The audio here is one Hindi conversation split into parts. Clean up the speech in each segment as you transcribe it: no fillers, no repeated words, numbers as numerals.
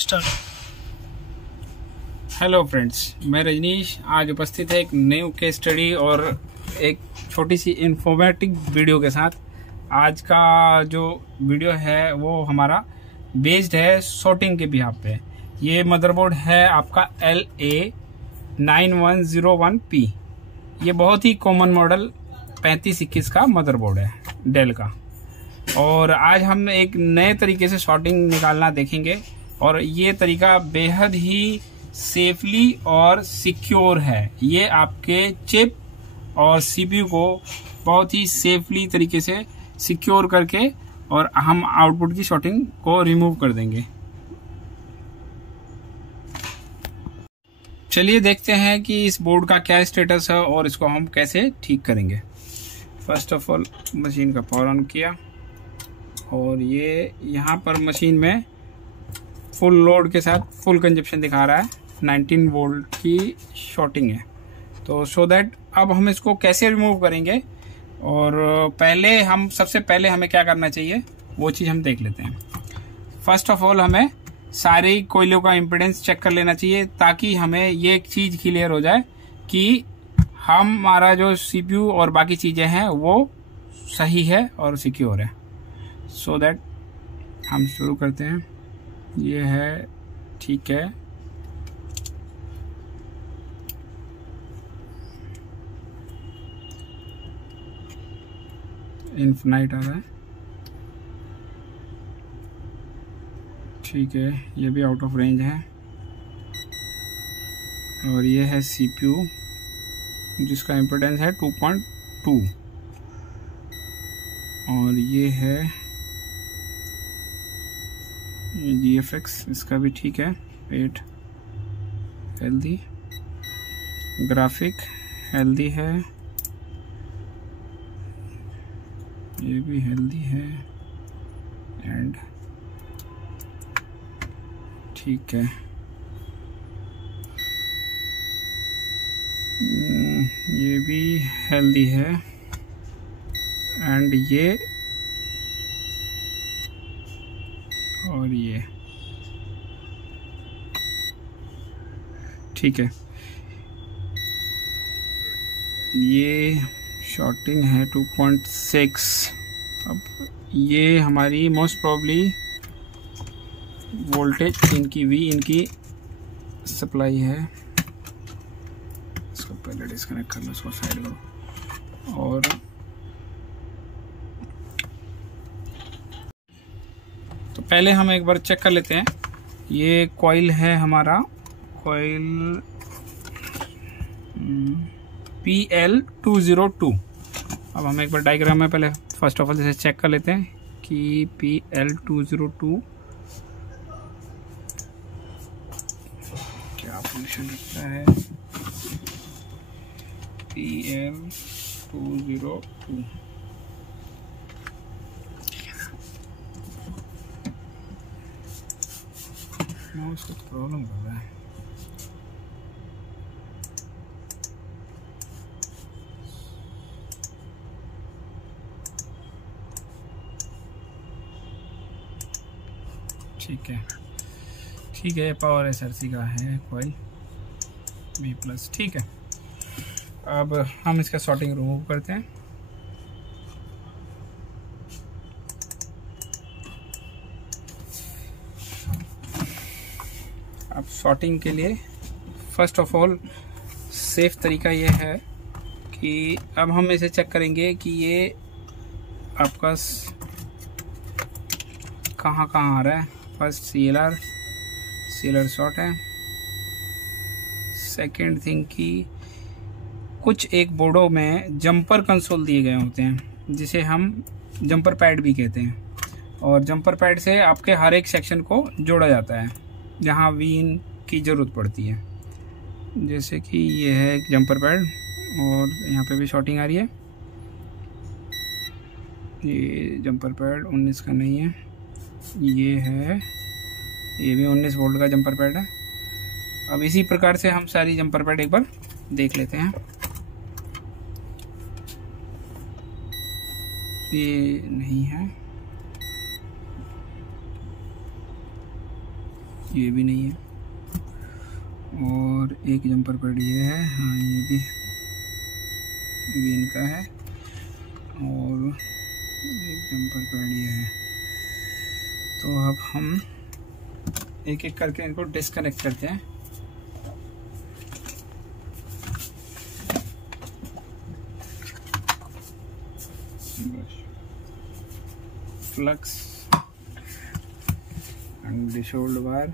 स्टार्ट। हेलो फ्रेंड्स, मैं रजनीश आज उपस्थित है एक न्यू केस स्टडी और एक छोटी सी इंफॉर्मेटिव वीडियो के साथ। आज का जो वीडियो है वो हमारा बेस्ड है सॉर्टिंग के बिहाफ पे। ये मदरबोर्ड है आपका LA9101P। ये बहुत ही कॉमन मॉडल 3521 का मदरबोर्ड है डेल का। और आज हम एक नए तरीके से सॉर्टिंग निकालना देखेंगे और ये तरीका बेहद ही सेफली और सिक्योर है। ये आपके चिप और सीपीयू को बहुत ही सेफली तरीके से सिक्योर करके और हम आउटपुट की सॉर्टिंग को रिमूव कर देंगे। चलिए देखते हैं कि इस बोर्ड का क्या स्टेटस है और इसको हम कैसे ठीक करेंगे। फर्स्ट ऑफ ऑल मशीन का पावर ऑन किया और ये यहाँ पर मशीन में फुल लोड के साथ फुल कंजप्शन दिखा रहा है। 19 वोल्ट की शॉर्टिंग है। तो सो दैट अब हम इसको कैसे रिमूव करेंगे और सबसे पहले हमें क्या करना चाहिए वो चीज़ हम देख लेते हैं। फर्स्ट ऑफ ऑल हमें सारी कोयलों का इम्पीडेंस चेक कर लेना चाहिए ताकि हमें ये एक चीज़ क्लियर हो जाए कि हमारा जो सीपीयू और बाकी चीज़ें हैं वो सही है और सिक्योर है। सो दैट हम शुरू करते हैं। ये है, ठीक है। इन्फिनाइट आ रहा है, ठीक है। ये भी आउट ऑफ रेंज है। और ये है सीपीयू जिसका इम्पोर्टेंस है 2.2 और ये है GFX, इसका भी ठीक है। 8 हेल्दी, ग्राफिक हेल्दी है, ये भी हेल्दी है एंड ठीक है। ये भी हेल्दी है एंड ये और ये ठीक है। ये शॉर्टिंग है 2.6। अब ये हमारी मोस्ट प्रॉब्ली वोल्टेज इनकी सप्लाई है। इसको पहले डिस्कनेक्ट कर लो, इसको साइड करो। और तो पहले हम एक बार चेक कर लेते हैं। ये कॉइल है हमारा, कॉइल PL202। अब हम एक बार डायग्राम में पहले फर्स्ट ऑफ ऑल इसे चेक कर लेते हैं कि PL202 क्या पोजीशन रखता है। PL202 उसको प्रॉब्लम कर रहा है। ठीक है। पावर एसआरसी का है कॉइल B+, ठीक है। अब हम इसका सॉर्टिंग रिमूव करते हैं। अब सॉर्टिंग के लिए फर्स्ट ऑफ ऑल सेफ तरीका ये है कि अब हम इसे चेक करेंगे कि ये आपका कहाँ आ रहा है। फर्स्ट सीएलआर शॉर्ट है। सेकेंड थिंग कि कुछ एक बोर्डों में जंपर कंसोल दिए गए होते हैं जिसे हम जंपर पैड भी कहते हैं। और जंपर पैड से आपके हर एक सेक्शन को जोड़ा जाता है जहाँ वीन की ज़रूरत पड़ती है। जैसे कि ये है एक जंपर पैड और यहाँ पे भी शॉर्टिंग आ रही है। ये जंपर पैड 19 का नहीं है, ये है, ये भी 19 वोल्ट का जंपर पैड है। अब इसी प्रकार से हम सारी जंपर पैड एक बार देख लेते हैं। ये नहीं है, ये भी नहीं है। और एक जंपर पैड ये है, हाँ ये भी इनका है। और एक जंपर पैड ये है। तो अब हम एक एक करके इनको डिस्कनेक्ट करते हैं। Flux and the shoulder wire,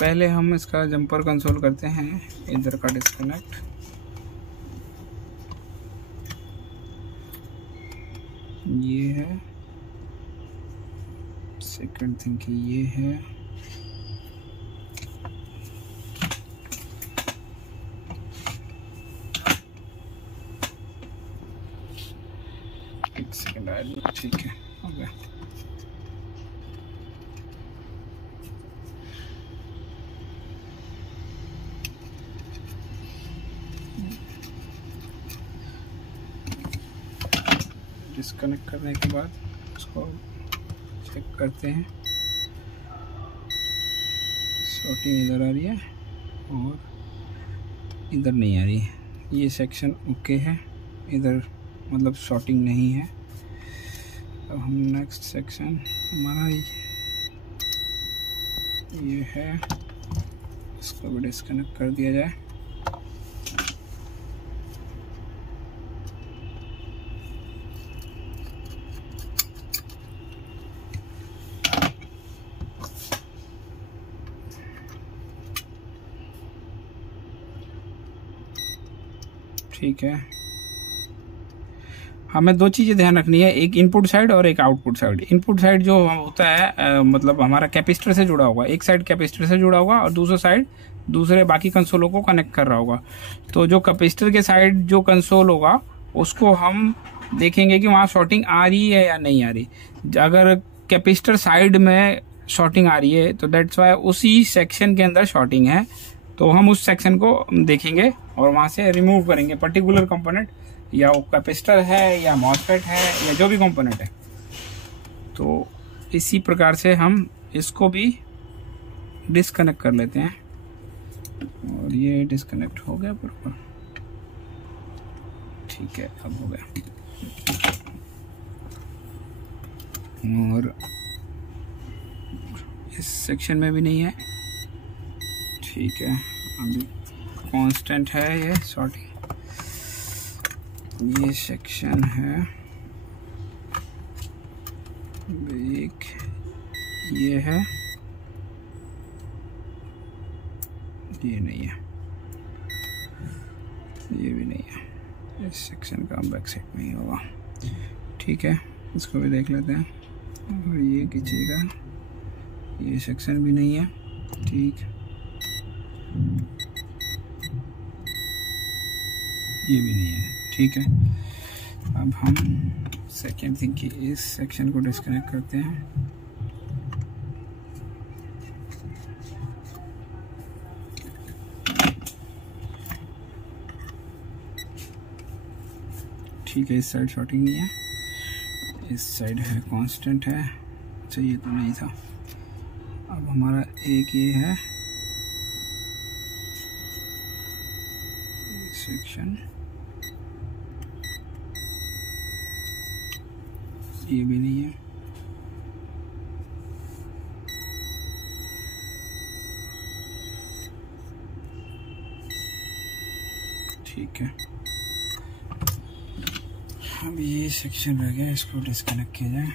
पहले हम इसका जंपर कंसोल करते हैं, इधर का डिस्कनेक्ट। ये है सेकंड थिंग की, ये है एक सेकंड, ठीक है हो गया। डिस्कनेक्ट करने के बाद इसको चेक करते हैं। शॉर्टिंग इधर आ रही है और इधर नहीं आ रही है। ये सेक्शन ओके है, इधर मतलब शॉर्टिंग नहीं है। अब हम नेक्स्ट सेक्शन हमारा ये है, इसको भी डिस्कनेक्ट कर दिया जाए। ठीक है, हमें दो चीज़ें ध्यान रखनी है, एक इनपुट साइड और एक आउटपुट साइड। इनपुट साइड जो होता है मतलब हमारा कैपेसिटर से जुड़ा होगा, एक साइड कैपेसिटर से जुड़ा होगा और दूसरा साइड दूसरे बाकी कंसोलों को कनेक्ट कर रहा होगा। तो जो कैपेसिटर के साइड जो कंसोल होगा उसको हम देखेंगे कि वहाँ शॉर्टिंग आ रही है या नहीं आ रही। अगर कैपेसिटर साइड में शॉर्टिंग आ रही है तो दैट्स वाई उसी सेक्शन के अंदर शॉर्टिंग है, तो हम उस सेक्शन को देखेंगे और वहाँ से रिमूव करेंगे पर्टिकुलर कंपोनेंट, या वो कैपेसिटर है या मॉसफेट है या जो भी कंपोनेंट है। तो इसी प्रकार से हम इसको भी डिस्कनेक्ट कर लेते हैं। और ये डिस्कनेक्ट हो गया बराबर, ठीक है अब हो गया। और इस सेक्शन में भी नहीं है, ठीक है अभी कांस्टेंट है ये शॉर्टिंग। ये सेक्शन है एक, ये है, ये नहीं है, ये भी नहीं है। इस सेक्शन का बैक साइड में ही होगा, ठीक है इसको भी देख लेते हैं। और ये खींचिएगा, ये सेक्शन भी नहीं है, ठीक ये भी नहीं है, ठीक है। अब हम सेकेंड थिंग की इस सेक्शन को डिस्कनेक्ट करते हैं। ठीक है, इस साइड शॉर्टिंग नहीं है, इस साइड है कांस्टेंट है। अच्छा ये तो नहीं था। अब हमारा एक ये है सेक्शन, ये भी नहीं है, ठीक है। अब ये सेक्शन रह गया, इसको डिस्कनेक्ट किया जाए।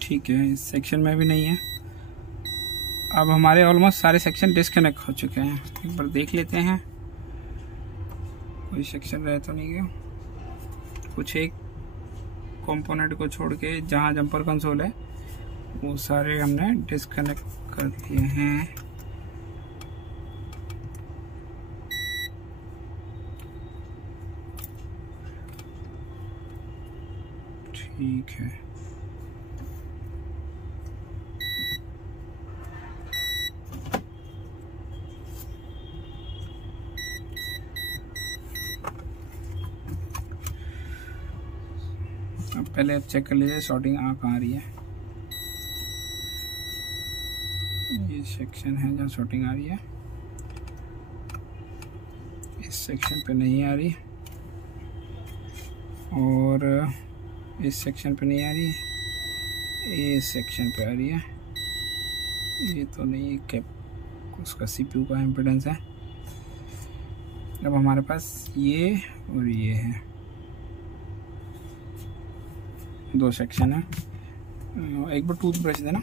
ठीक है, इस सेक्शन में भी नहीं है। अब हमारे ऑलमोस्ट सारे सेक्शन डिस्कनेक्ट हो चुके हैं। एक बार देख लेते हैं कोई सेक्शन रह तो नहीं गया। कुछ एक कंपोनेंट को छोड़ के जहाँ जंपर कंसोल है वो सारे हमने डिस्कनेक्ट कर दिए हैं। ठीक है, अब पहले आप चेक कर लीजिए शॉर्टिंग कहाँ आ रही है। ये सेक्शन है जहाँ शॉर्टिंग आ रही है, इस सेक्शन पे नहीं आ रही और इस सेक्शन पे नहीं आ रही, इस सेक्शन पे आ रही है। ये तो नहीं है, कैप उसका सीपीयू का इम्पीडेंस है। अब हमारे पास ये और ये है, दो सेक्शन है। एक बार टूथब्रश देना।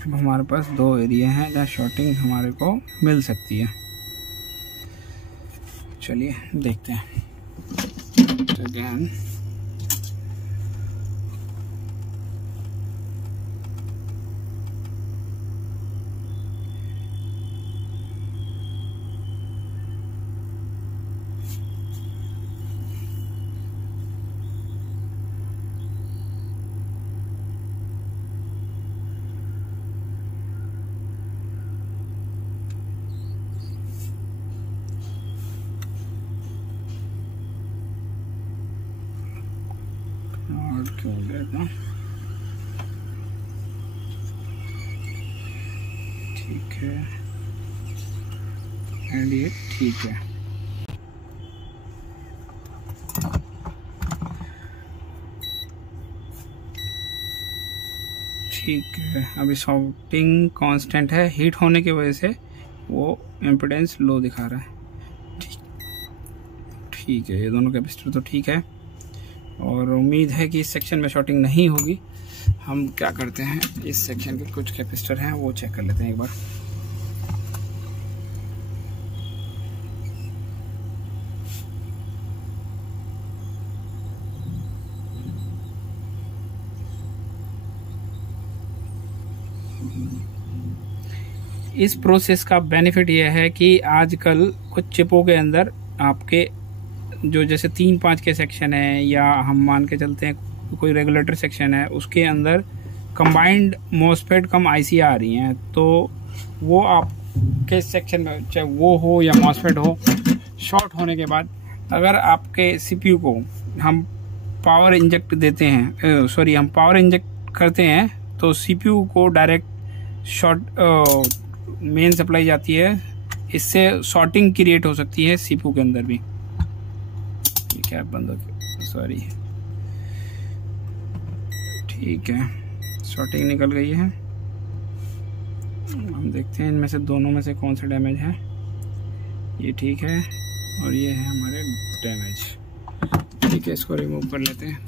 अब हमारे पास दो एरिया हैं जहाँ शॉर्टिंग हमारे को मिल सकती है। चलिए देखते हैं। अगेन क्यों देखना, ठीक है एंड ये ठीक है। ठीक है, अभी शॉर्टिंग कांस्टेंट है, हीट होने की वजह से वो इम्पीडेंस लो दिखा रहा है। ठीक है, ये दोनों कैपेसिटर तो ठीक है और उम्मीद है कि इस सेक्शन में शॉर्टिंग नहीं होगी। हम क्या करते हैं, इस सेक्शन के कुछ कैपेसिटर हैं वो चेक कर लेते हैं एक बार। इस प्रोसेस का बेनिफिट यह है कि आजकल कुछ चिपों के अंदर आपके जो जैसे 3-5 के सेक्शन है या हम मान के चलते हैं कोई रेगुलेटर सेक्शन है, उसके अंदर कंबाइंड मॉसफेट कम आईसी आ रही हैं, तो वो आपके सेक्शन में चाहे वो हो या मॉसफेट हो, शॉर्ट होने के बाद अगर आपके सीपीयू को हम पावर इंजेक्ट देते हैं, हम पावर इंजेक्ट करते हैं तो सीपीयू को डायरेक्ट शॉर्ट मेन सप्लाई जाती है। इससे शॉर्टिंग क्रिएट हो सकती है सीपीयू के अंदर भी। कैप बंद हो गया, सॉरी। ठीक है, शॉर्टिंग निकल गई है। हम देखते हैं इनमें से दोनों में से कौन सा डैमेज है। ये ठीक है और ये है हमारे डैमेज। ठीक है, इसको रिमूव कर लेते हैं।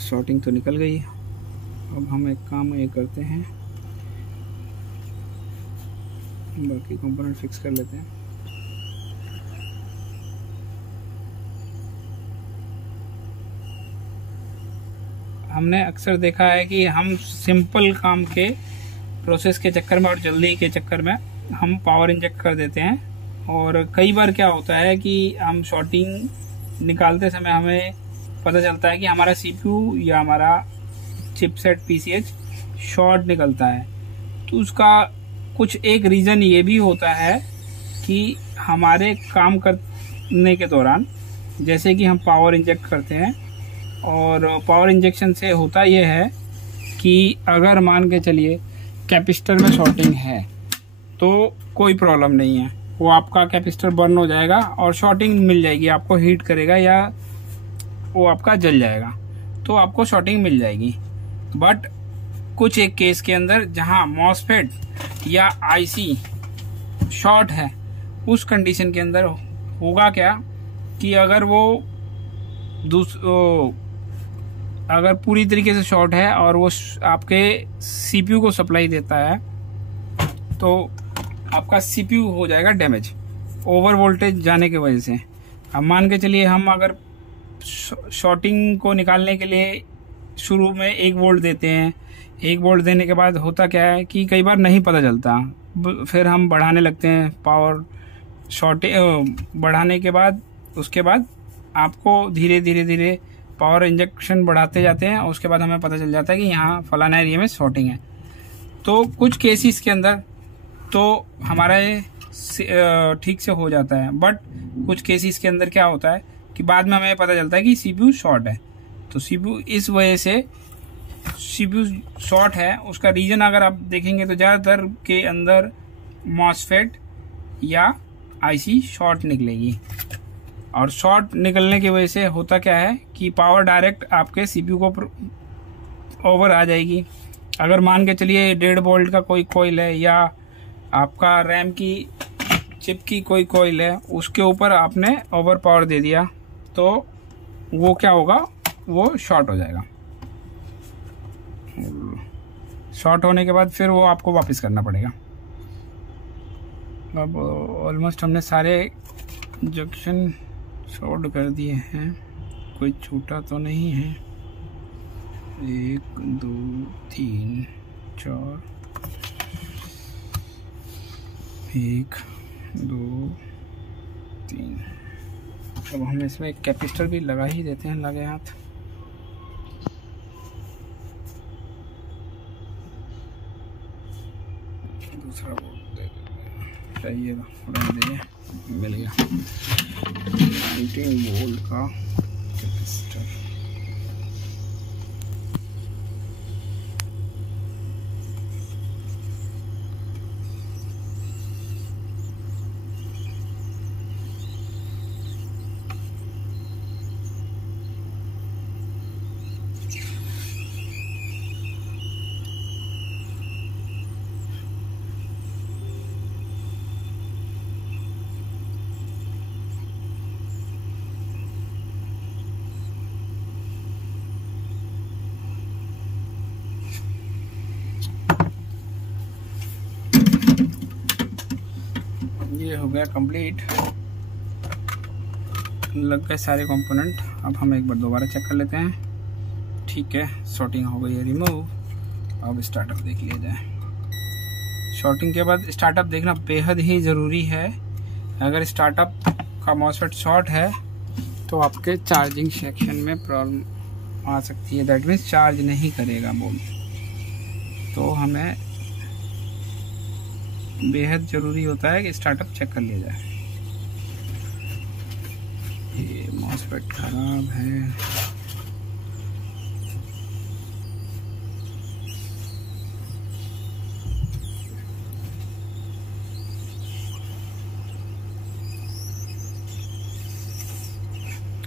शॉर्टिंग तो निकल गई। अब हम एक काम ये करते हैं, बाकी कंपोनेंट फिक्स कर लेते हैं। हमने अक्सर देखा है कि हम सिंपल काम के प्रोसेस के चक्कर में और जल्दी के चक्कर में हम पावर इंजेक्ट कर देते हैं, और कई बार क्या होता है कि हम शॉर्टिंग निकालते समय हमें पता चलता है कि हमारा सीपीयू या हमारा चिपसेट पीसीएच शॉर्ट निकलता है। तो उसका कुछ एक रीज़न ये भी होता है कि हमारे काम करने के दौरान जैसे कि हम पावर इंजेक्ट करते हैं, और पावर इंजेक्शन से होता यह है कि अगर मान के चलिए कैपेसिटर में शॉर्टिंग है तो कोई प्रॉब्लम नहीं है, वो आपका कैपेसिटर बर्न हो जाएगा और शॉर्टिंग मिल जाएगी आपको, हीट करेगा या वो आपका जल जाएगा, तो आपको शॉर्टिंग मिल जाएगी। बट कुछ एक केस के अंदर जहां मॉसफेट या आईसी शॉर्ट है, उस कंडीशन के अंदर होगा क्या कि अगर वो अगर पूरी तरीके से शॉर्ट है और वो आपके सीपीयू को सप्लाई देता है, तो आपका सीपीयू हो जाएगा डैमेज ओवर वोल्टेज जाने की वजह से। अब मान के चलिए हम अगर शॉर्टिंग को निकालने के लिए शुरू में 1 वोल्ट देते हैं, 1 वोल्ट देने के बाद होता क्या है कि कई बार नहीं पता चलता, फिर हम बढ़ाने लगते हैं पावर, बढ़ाने के बाद उसके बाद आपको धीरे धीरे पावर इंजेक्शन बढ़ाते जाते हैं, और उसके बाद हमें पता चल जाता है कि यहाँ फलाना एरिया में शॉर्टिंग है। तो कुछ केसेस के अंदर तो हमारा ठीक से हो जाता है, बट कुछ केसेस के अंदर क्या होता है कि बाद में हमें पता चलता है कि सीपीयू शॉर्ट है। तो सीपीयू इस वजह से सीपीयू शॉर्ट है, उसका रीजन अगर आप देखेंगे तो ज़्यादातर के अंदर मॉसफेट या आईसी शॉर्ट निकलेगी, और शॉर्ट निकलने की वजह से होता क्या है कि पावर डायरेक्ट आपके सीपीयू को ओवर आ जाएगी। अगर मान के चलिए 1.5 वोल्ट का कोई कॉइल है या आपका रैम की चिप की कोई कॉइल है, उसके ऊपर आपने ओवर पावर दे दिया, तो वो क्या होगा, वो शॉर्ट हो जाएगा। शॉर्ट होने के बाद फिर वो आपको वापस करना पड़ेगा। अब ऑलमोस्ट हमने सारे जंक्शन शॉर्ट कर दिए हैं, कोई छूटा तो नहीं है। 1 2 3 4, 1 2 3। अब हम इसमें एक कैपेसिटर भी लगा ही देते हैं लगे हाथ। दूसरा बोर्ड दे चाहिए, मिल गया 19 वोल्ट का कैपेसिटर। ये हो गया कंप्लीट, लग गए सारे कंपोनेंट। अब हम एक बार दोबारा चेक कर लेते हैं। ठीक है, शॉर्टिंग हो गई है रिमूव। अब स्टार्टअप देख लिया जाए। शॉर्टिंग के बाद स्टार्टअप देखना बेहद ही ज़रूरी है। अगर स्टार्टअप का मॉसफेट शॉर्ट है तो आपके चार्जिंग सेक्शन में प्रॉब्लम आ सकती है, दैट मीन्स चार्ज नहीं करेगा बोर्ड। तो हमें बेहद ज़रूरी होता है कि स्टार्टअप चेक कर लिया जाए। ये मॉसफेट खराब है,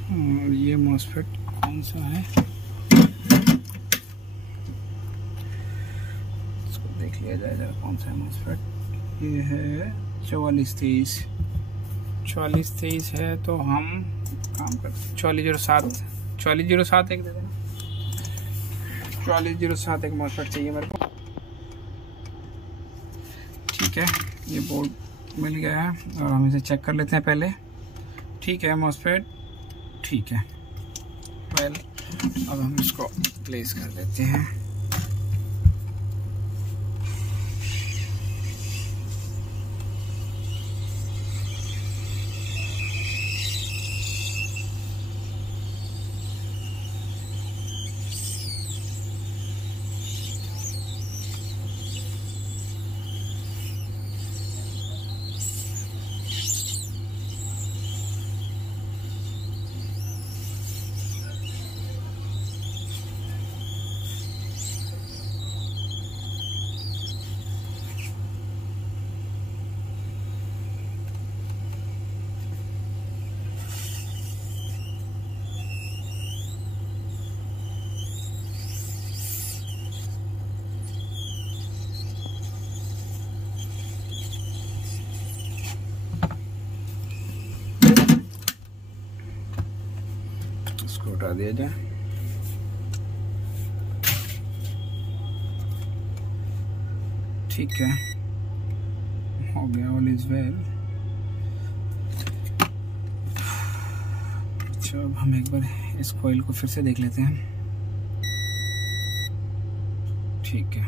और ये मॉसफेट कौन सा है इसको देख लिया जाए जरा, कौन सा है मॉसफेट। ये है 4423 है, तो हम काम करते हैं 4407 एक दे देना। 4407 एक मॉसफेट चाहिए मेरे को। ठीक है, ये बोर्ड मिल गया है और हम इसे चेक कर लेते हैं पहले। ठीक है, मॉसफेट ठीक है। वेल, अब हम इसको प्लेस कर देते हैं। हटा दिया जाए। ठीक है, हो गया, ऑल इज वेल। अच्छा, अब हम एक बार इस कॉइल को फिर से देख लेते हैं। ठीक है,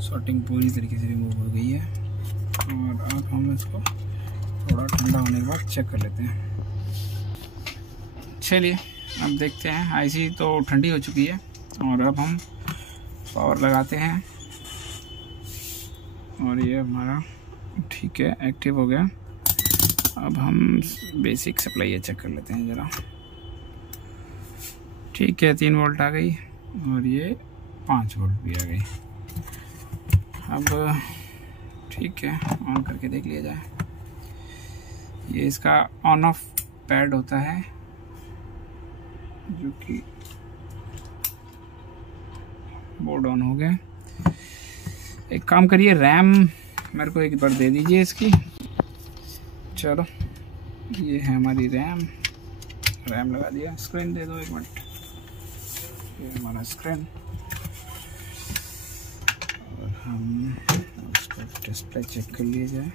शॉर्टिंग पूरी तरीके से रिमूव हो गई है। और अब हम इसको थोड़ा ठंडा होने के बाद चेक कर लेते हैं। चलिए अब देखते हैं। आईसी तो ठंडी हो चुकी है और अब हम पावर लगाते हैं और ये हमारा ठीक है एक्टिव हो गया। अब हम बेसिक सप्लाई चेक कर लेते हैं ज़रा। ठीक है, 3 वोल्ट आ गई और ये 5 वोल्ट भी आ गई। अब ठीक है, ऑन करके देख लिया जाए। ये इसका ऑन ऑफ पैड होता है जो कि बोर्ड ऑन हो गया। एक काम करिए, रैम मेरे को एक बार दे दीजिए इसकी। चलो, ये है हमारी रैम लगा दिया। स्क्रीन दे दो 1 मिनट। ये हमारा स्क्रीन और हम उसका डिस्प्ले चेक कर लिया जाए।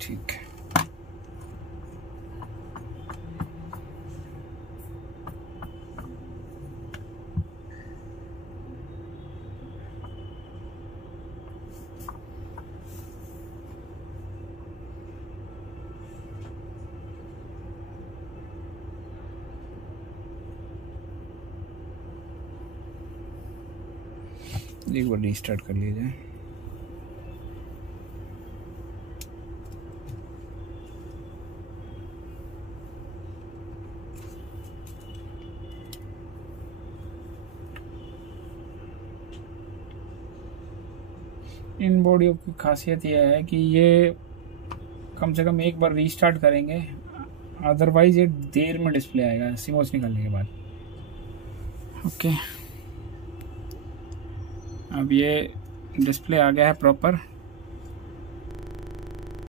ठीक है, एक बार रीस्टार्ट कर लिया जाए। इन बॉडियों की खासियत यह है कि ये कम से कम एक बार रीस्टार्ट करेंगे, अदरवाइज ये देर में डिस्प्ले आएगा सीमोस निकालने के बाद। ओके, अब ये डिस्प्ले आ गया है प्रॉपर।